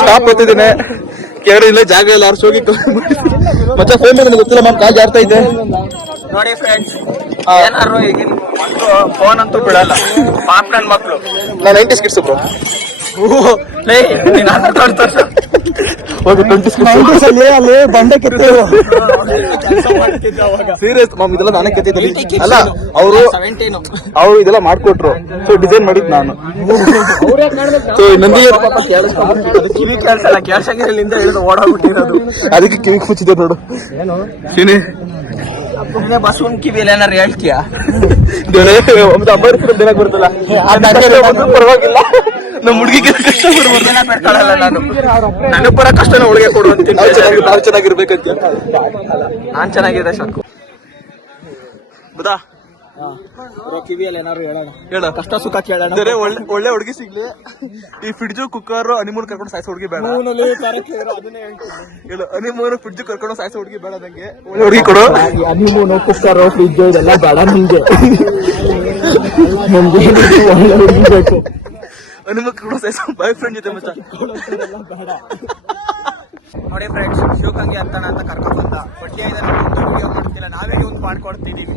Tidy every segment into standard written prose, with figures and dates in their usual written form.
Stop ಬರ್ತಿದ್ದೇನೆ ಕೇಳಿ ಇಲ್ಲ ಜಾಗ ಇಲ್ಲ ಅವ್ರು ಹೋಗಿ ಮತ್ತೆ ಫೋನ್ ನನಗೆ ಗೊತ್ತಿಲ್ಲ ಮ್ಯಾಮ್ ಕಾಲ್ ಜಾರ್ತಾ ಇದೆ ನೋಡಿ ಫ್ರೆಂಡ್ಸ್, ಏನಾದ್ರು ಈಗಿನ ಮಕ್ಕಳು ಫೋನ್ ಅಂತೂ ಬಿಡಲ್ಲ. ಪಾಪ್ಕಾರ್ನ್ ಮಕ್ಕಳು. ನಾ 90s ಕಿಡ್ಸ್ ಬ್ರೋ. ಅಲ್ಲಿ ಬಂಡೆ ಕೆತ್ತೇವು ಸೀರಿಯಸ್ ಮಾಮ್, ಇದೆಲ್ಲ ನಾನೇ ಕೆತ್ತಿದ್ದೀನಿ. ಅಲ್ಲ ಅವರು ಇದೆಲ್ಲ ಮಾಡ್ಕೊಟ್ರು, ಸೊ ಡಿಸೈನ್ ಮಾಡಿದ್ ನಾನು. ಸೊ ನಂದಿ ಕಿವಿ ಕೇಳಿಸಲ್ಲ, ಕೇಳ್ಸಂಗಿರಲಿಂದ ಹಿಡಿದು ಓಡಾಡ್ಬಿಟ್ಟಿರೋದು. ಅದಕ್ಕೆ ಕಿವಿ ಮುಚ್ಚಿದೆ ನೋಡು. ಏನೇ ಬಸವನ್ ಕಿವಿಯಲ್ಲಿ ಏನಾರು ಹೇಳ್ತೀಯಾ? ದಿನಕ್ಕೆ ಬರ್ತಲ್ಲ ಪರವಾಗಿಲ್ಲ. ನಮ್ಮ ಹುಡುಗಿಗೆ ಕಷ್ಟ ಬಿಡ್ತಾಳಲ್ಲ ನಾನು. ನನಗ್ ಬರೋ ಕಷ್ಟನ ಹುಡುಗಿ ಕೊಡು ಅಂತೀನಿ. ನಾವು ಚೆನ್ನಾಗಿರ್ಬೇಕಂತ. ನಾನ್ ಚೆನ್ನಾಗಿದೆ ಸಾಕು. ಬುದಾ ಕಿವಿಯಲ್ಲಿ ಏನಾರು ಹೇಳೋಣ, ಹೇಳ ಕಷ್ಟ ಸುಖ ಕೇಳೋಣ. ಒಳ್ಳೆ ಹುಡುಗಿ ಸಿಗ್ಲಿ. ಈ ಫ್ರಿಡ್ಜು ಕುಕ್ಕರ್ ಹನಿಮೂನ್ ಕರ್ಕೊಂಡು ಸಾಯಿಸೋ ಹುಡುಗಿ ಬೇಡ. ಹೇಳು, ಹನಿಮೂನ್ ಫ್ರಿಡ್ಜ್ ಕರ್ಕೊಂಡು ಸಾಯಿಸೋ ಹುಡುಗಿ ಬೇಡ ನಂಗೆ. ಒಳ್ಳೆ ಹುಡುಗಿ ಕೊಡು. ಹನಿಮೂನು ಕುಕ್ಕರ್ ಫ್ರಿಡ್ಜ್ ಇದೆಲ್ಲ ಬೇಡ ನಿಮ್ಗೆ. ನಮ್ಗೆ ಒಳ್ಳೆ ಹುಡುಗಿ ಬೇಕು. ಹನಿಮೂನ್ ಕರ್ಕೊಂಡು ಸಾಯಿಸೋ ಬಾಯ್ ಫ್ರೆಂಡ್ ಜೊತೆ ಮಚ್ಚ. ನೋಡಿ ಫ್ರೆಂಡ್ಸ್, ಶಿವಗಂಗೆ ಹತ್ತಣ ಅಂತ ಕರ್ಕೊಂಡ್ ಬಂದ. ಬಡ್ಡಿ ಇದನ್ನ ವಿಡಿಯೋ ಮಾಡ್ತಿಲ್ಲ, ನಾವೇ ಒಂದು ಮಾಡ್ಕೊಡ್ತಿದೀವಿ.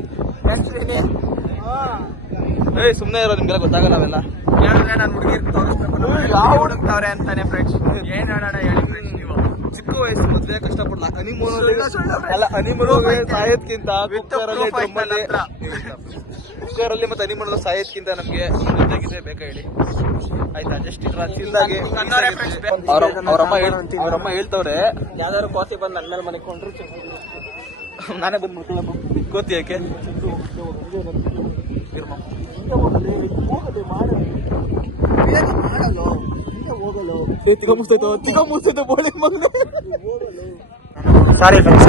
ಸುಮ್ನೆ ಇರೋ, ನಿಮ್ಗೆಲ್ಲ ಗೊತ್ತಾಗಲ್ಲ ಅವೆಲ್ಲ. ಹೇಳಿದ್ರೆ ನಾನು ಹುಡುಗಿರ್ ತೋರಿಸ್ಬೇಕು, ಯಾವ ಹುಡುಕ್ತಾವ್ರೆ ಅಂತಾನೆ. ಫ್ರೆಂಡ್ಸ್ ಏನ್ ಹೇಳೋಣ ಹೇಳಿ ಫ್ರೆಂಡ್ಸ್, ನೀವು ಚಿಕ್ಕ ವಯಸ್ಸು ಮೊದ್ಲೇ ಕಷ್ಟಪಡ್ಲ. ಹನಿಮೂನ್ ಅಲ್ಲ, ಹನಿಮೂನ್ ಸಾಯೋದ್ಕಿಂತ ಕುಕ್ಕರಲ್ಲಿ ಮತ್ತೆ ಹನಿಮೂನ್ ಸಾಯೋದ್ಕಿಂತ ನಮ್ಗೆ ಜೊತೆಗಿದೆ ಬೇಕಾ ಹೇಳಿ. ಆಯ್ತಾ, ಜಸ್ಟ್ ಚಿಲ್ದಾಗಿ ಅವ್ರಮ್ಮ ಹೇಳ್ತವ್ರೆ, ಯಾವ್ದಾದ್ರು ಕೋತಿ ಬಂದು ನನ್ನ ಮೇಲೆ ಮನಿಕೊಂಡ್ರು ನಾನೇ ಬಂದು ಮುಟ್ಕೊಳ್ಳ. ಗೊತ್ತಿ ಯಾಕೆ ಸಾರಿ ಫ್ರೆಂಡ್ಸ್.